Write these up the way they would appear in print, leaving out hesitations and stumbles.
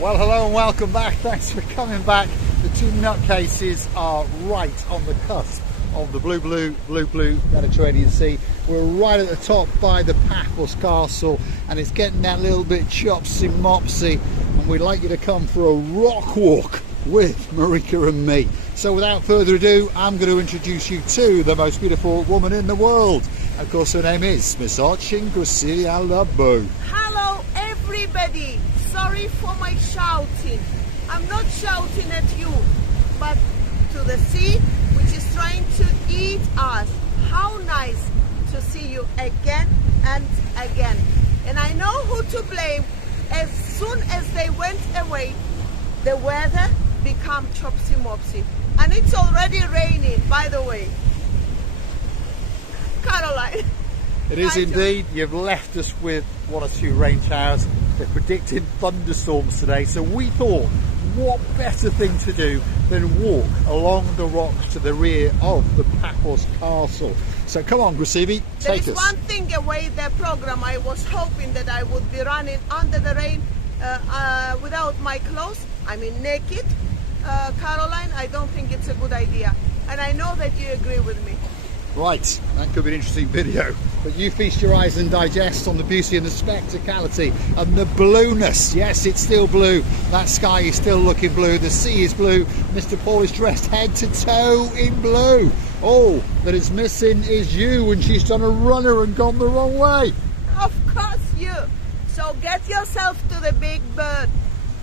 Well, hello and welcome back. Thanks for coming back. The two nutcases are right on the cusp of the blue Mediterranean Sea. We're right at the top by the Paphos Castle, and it's getting that little bit chopsy mopsy, and we'd like you to come for a rock walk with Marika and me. So without further ado, I'm going to introduce you to the most beautiful woman in the world. Of course, her name is Miss Graciela. Hello everybody. Sorry for my shouting. I'm not shouting at you, but to the sea, which is trying to eat us. How nice to see you again and again. And I know who to blame. As soon as they went away, the weather became chopsy-mopsy. And it's already raining, by the way. Caroline. It is indeed. You've left us with one or two rain showers. They're predicting thunderstorms today, so we thought, what better thing to do than walk along the rocks to the rear of the Paphos Castle. So come on, Grasivi, take us. There is one thing away the program. I was hoping that I would be running under the rain without my clothes. I mean naked. Caroline, I don't think it's a good idea. And I know that you agree with me. Right, that could be an interesting video, but you feast your eyes and digest on the beauty and the spectacality and the blueness. Yes, it's still blue. That sky is still looking blue. The sea is blue. Mr. Paul is dressed head to toe in blue. All that is missing is you, and she's done a runner and gone the wrong way. Of course you. So get yourself to the big bird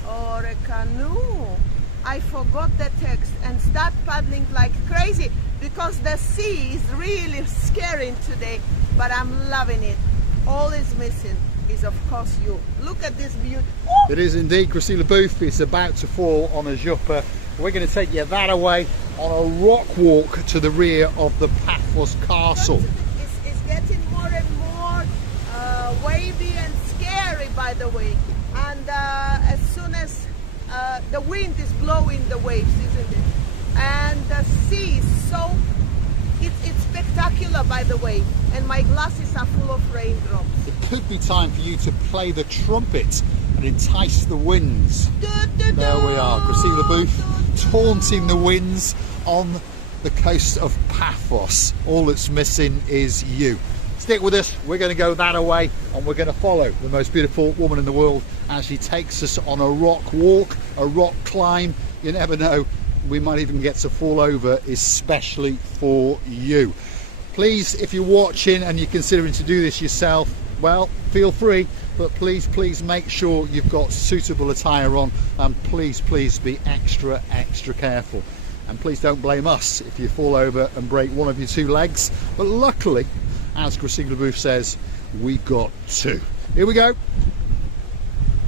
or a canoe. I forgot the text and start paddling like crazy because the sea is really scaring today, but I'm loving it. All is missing is, of course, you. Look at this beauty. Oh! It is indeed. Graciela Booth is about to fall on a jumper. We're going to take you that away on a rock walk to the rear of the Paphos Castle. It's getting more and more wavy and scary, by the way. And as soon as the wind is blowing the waves, isn't it? And the sea is so, it's spectacular, by the way, and my glasses are full of raindrops. It could be time for you to play the trumpet and entice the winds. There we are, Graciela Booth taunting the winds on the coast of Paphos. All that's missing is you. Stick with us, we're going to go that away, and we're going to follow the most beautiful woman in the world as she takes us on a rock walk, a rock climb. You never know, we might even get to fall over, especially for you. Please, if you're watching and you're considering to do this yourself, well, feel free, but please make sure you've got suitable attire on, and please be extra careful. And please don't blame us if you fall over and break one of your two legs, but luckily, as Graciela Booth says, we got two. Here we go.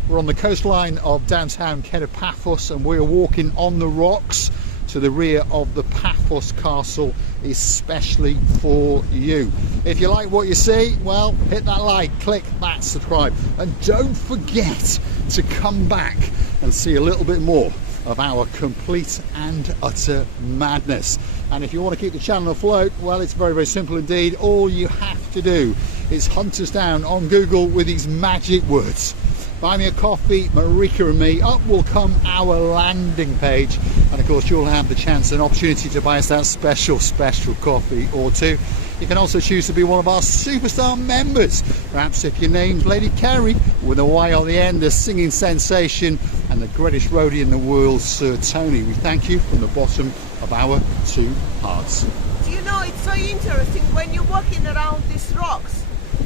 We're on the coastline of downtown Kato, Paphos, and we're walking on the rocks to the rear of the Paphos Castle, especially for you. If you like what you see, well, hit that like, click that subscribe, and don't forget to come back and see a little bit more of our complete and utter madness. And if you want to keep the channel afloat, well, it's very simple indeed. All you have to do is hunt us down on Google with these magic words: buy me a coffee, Marika and me. Up will come our landing page, and of course you'll have the chance and opportunity to buy us that special coffee or two. You can also choose to be one of our superstar members. Perhaps if your name's Lady Kerry with a Y on the end, a singing sensation, and the greatest roadie in the world, Sir Tony. We thank you from the bottom of our two hearts. Do you know, it's so interesting when you're walking around these rocks,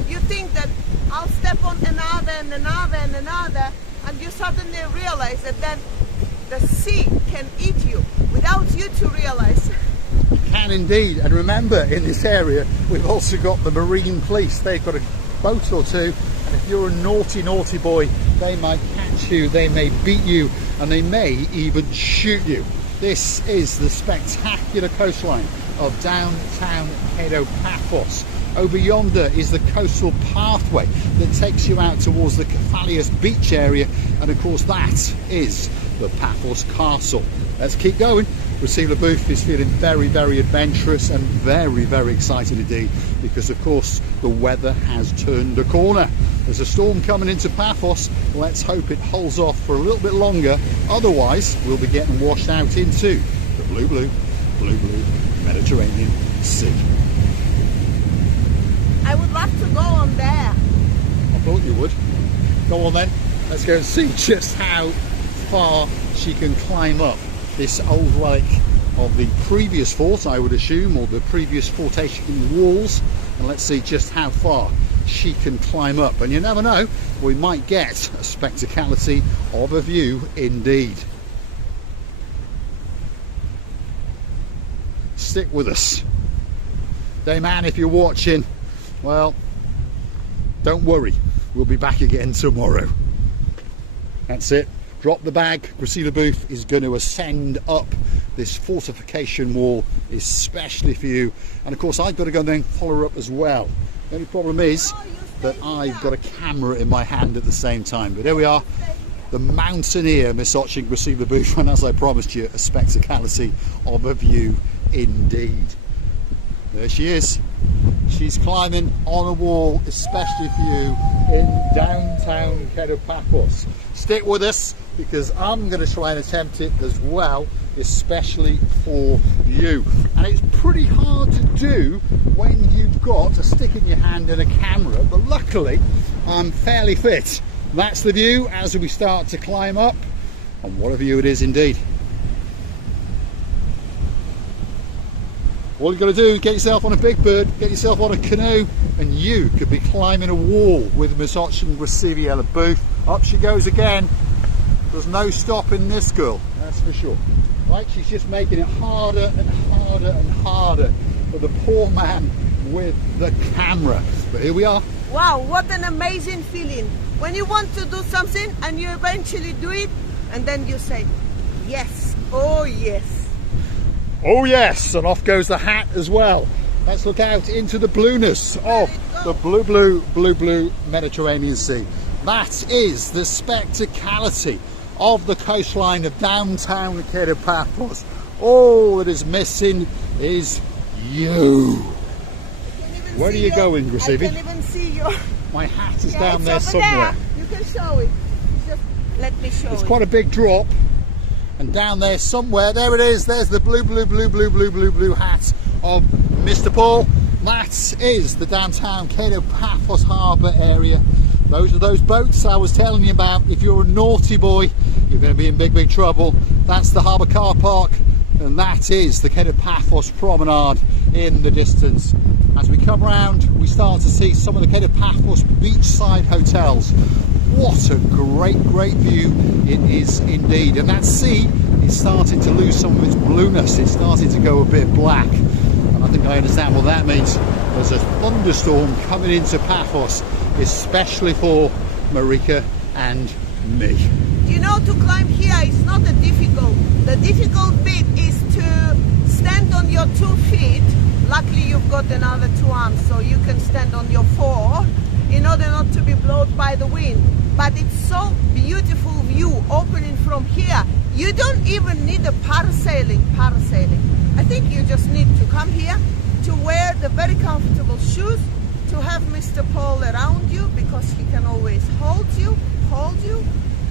you think that I'll step on another and another and another, and you suddenly realize that then the sea can eat you without you to realize it. Can indeed. And remember, in this area we've also got the marine police. They've got a boat or two, and if you're a naughty boy, they might catch you, they may beat you, and they may even shoot you. This is the spectacular coastline of downtown Kato, Paphos. Over yonder is the coastal pathway that takes you out towards the Cephalius beach area, and of course that is the Paphos Castle. Let's keep going. Graciela Booth is feeling very adventurous and very excited indeed, because of course the weather has turned a corner. There's a storm coming into Paphos. Let's hope it holds off for a little bit longer. Otherwise, we'll be getting washed out into the blue Mediterranean Sea. I would love to go on there. I thought you would. Go on then. Let's go and see just how far she can climb up this old relic of the previous fort, I would assume, or the previous fortification walls. And let's see just how far she can climb up. And you never know, we might get a spectacality of a view indeed. Stick with us. Dayman, if you're watching, well, don't worry, we'll be back again tomorrow. That's it. Drop the bag. Gracila Booth is going to ascend up this fortification wall especially for you, and of course I've got to go and then follow her up as well. The only problem is that I've got a camera in my hand at the same time. But here we are, the mountaineer Miss Oching Gracila Booth, and as I promised you, a spectacality of a view indeed. There she is. She's climbing on a wall especially for you in downtown Kato Paphos. Stick with us because I'm going to try and attempt it as well, especially for you. And it's pretty hard to do when you've got a stick in your hand and a camera, but luckily I'm fairly fit. That's the view as we start to climb up, and what a view it is indeed. All you've got to do is get yourself on a big bird, get yourself on a canoe, and you could be climbing a wall with Miss Oching Gracila Booth. Up she goes again. There's no stopping this girl, that's for sure. Right, she's just making it harder and harder and harder for the poor man with the camera. But here we are. Wow, what an amazing feeling. When you want to do something and you eventually do it, and then you say, yes, oh yes. Oh yes, and off goes the hat as well. Let's look out into the blueness of the blue Mediterranean Sea. That is the spectacality of the coastline of downtown Kato Paphos. All that is missing is you. Where are you going, Gracila? I can't even see you. My hat is down there somewhere. You can show it. Just let me show it. It's quite a big drop. And down there somewhere, there it is, there's the blue hat of Mr. Paul. That is the downtown Kato Paphos harbour area. Those are those boats I was telling you about. If you're a naughty boy, you're going to be in big trouble. That's the harbour car park, and that is the Kato Paphos promenade in the distance. As we come round, we start to see some of the Kato Paphos beachside hotels. What a great view it is indeed. And that sea is starting to lose some of its blueness. It's starting to go a bit black. And I think I understand what that means. There's a thunderstorm coming into Paphos, especially for Marika and me. You know, to climb here is not the difficult. The difficult bit is to stand on your 2 feet. Luckily you've got another 2 arms, so you can stand on your 4 in order not to be blown by the wind. But it's so beautiful view opening from here. You don't even need a parasailing. I think you just need to come here, to wear the very comfortable shoes, to have Mr. Paul around you because he can always hold you,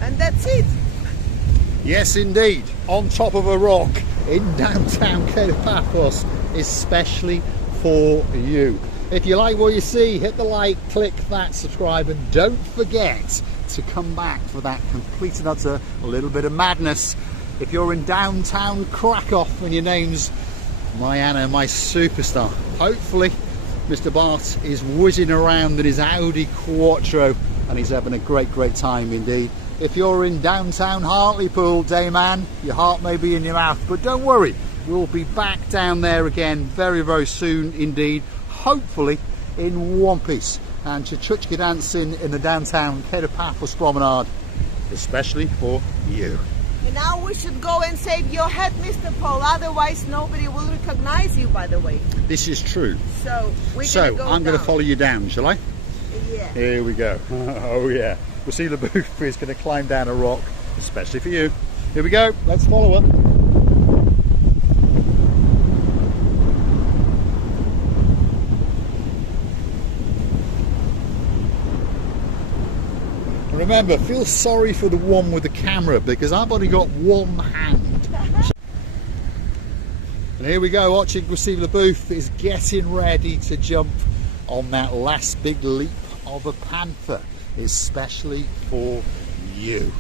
and that's it. Yes indeed, on top of a rock in downtown Kato Paphos, especially for you. If you like what you see, hit the like, click that subscribe, and don't forget to come back for that complete and utter little bit of madness. If you're in downtown Krakow and your name's Mariana, my superstar, hopefully Mr. Bart is whizzing around in his Audi Quattro and he's having a great time indeed. If you're in downtown Hartlepool, Dayman, your heart may be in your mouth, but don't worry, we'll be back down there again very soon indeed, hopefully in one piece, and Chuchka dancing in the downtown Kato Paphos promenade, especially for you. And now we should go and save your head, Mr. Paul, otherwise nobody will recognize you, by the way. This is true. So I'm going to follow you down, shall I? Yeah. Here we go. Oh yeah. Gracila Booth is going to climb down a rock, especially for you. Here we go. Let's follow her. Remember, feel sorry for the one with the camera because I've only got one hand. And here we go, watching Receiver Booth is getting ready to jump on that last big leap of a panther, especially for you.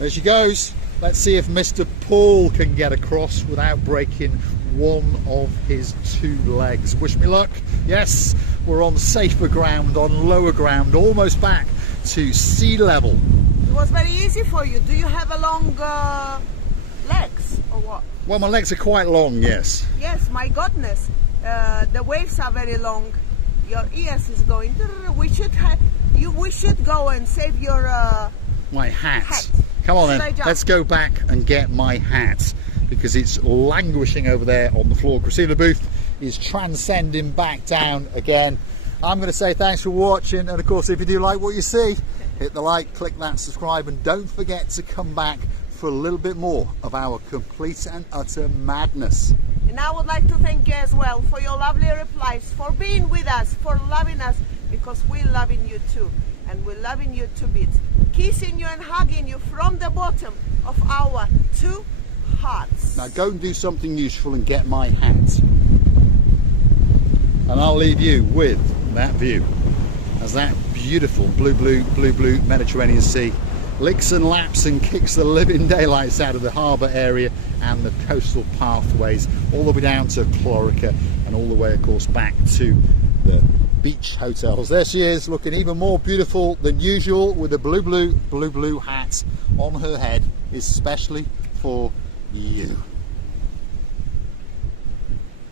There she goes. Let's see if Mr. Paul can get across without breaking one of his two legs. Wish me luck. Yes, we're on safer ground, on lower ground, almost back to sea level. It was very easy for you. Do you have a long legs or what? Well, my legs are quite long, yes. Yes, my goodness. The waves are very long. Your ears is going. We should go and save your my hat. hat. Come on Should then, I jump? let's go back and get my hat because it's languishing over there on the floor. Christina Booth is transcending back down again. I'm going to say thanks for watching, and of course if you do like what you see, hit the like, click that subscribe, and don't forget to come back for a little bit more of our complete and utter madness. And I would like to thank you as well for your lovely replies, for being with us, for loving us, because we're loving you too, and we're loving you to bits. Kissing you and hugging you from the bottom of our two hearts. Now go and do something useful and get my hat. And I'll leave you with that view as that beautiful blue Mediterranean Sea licks and laps and kicks the living daylights out of the harbour area and the coastal pathways all the way down to Clorica and all the way of course back to the beach hotels. There she is, looking even more beautiful than usual with a blue hat on her head, especially for you.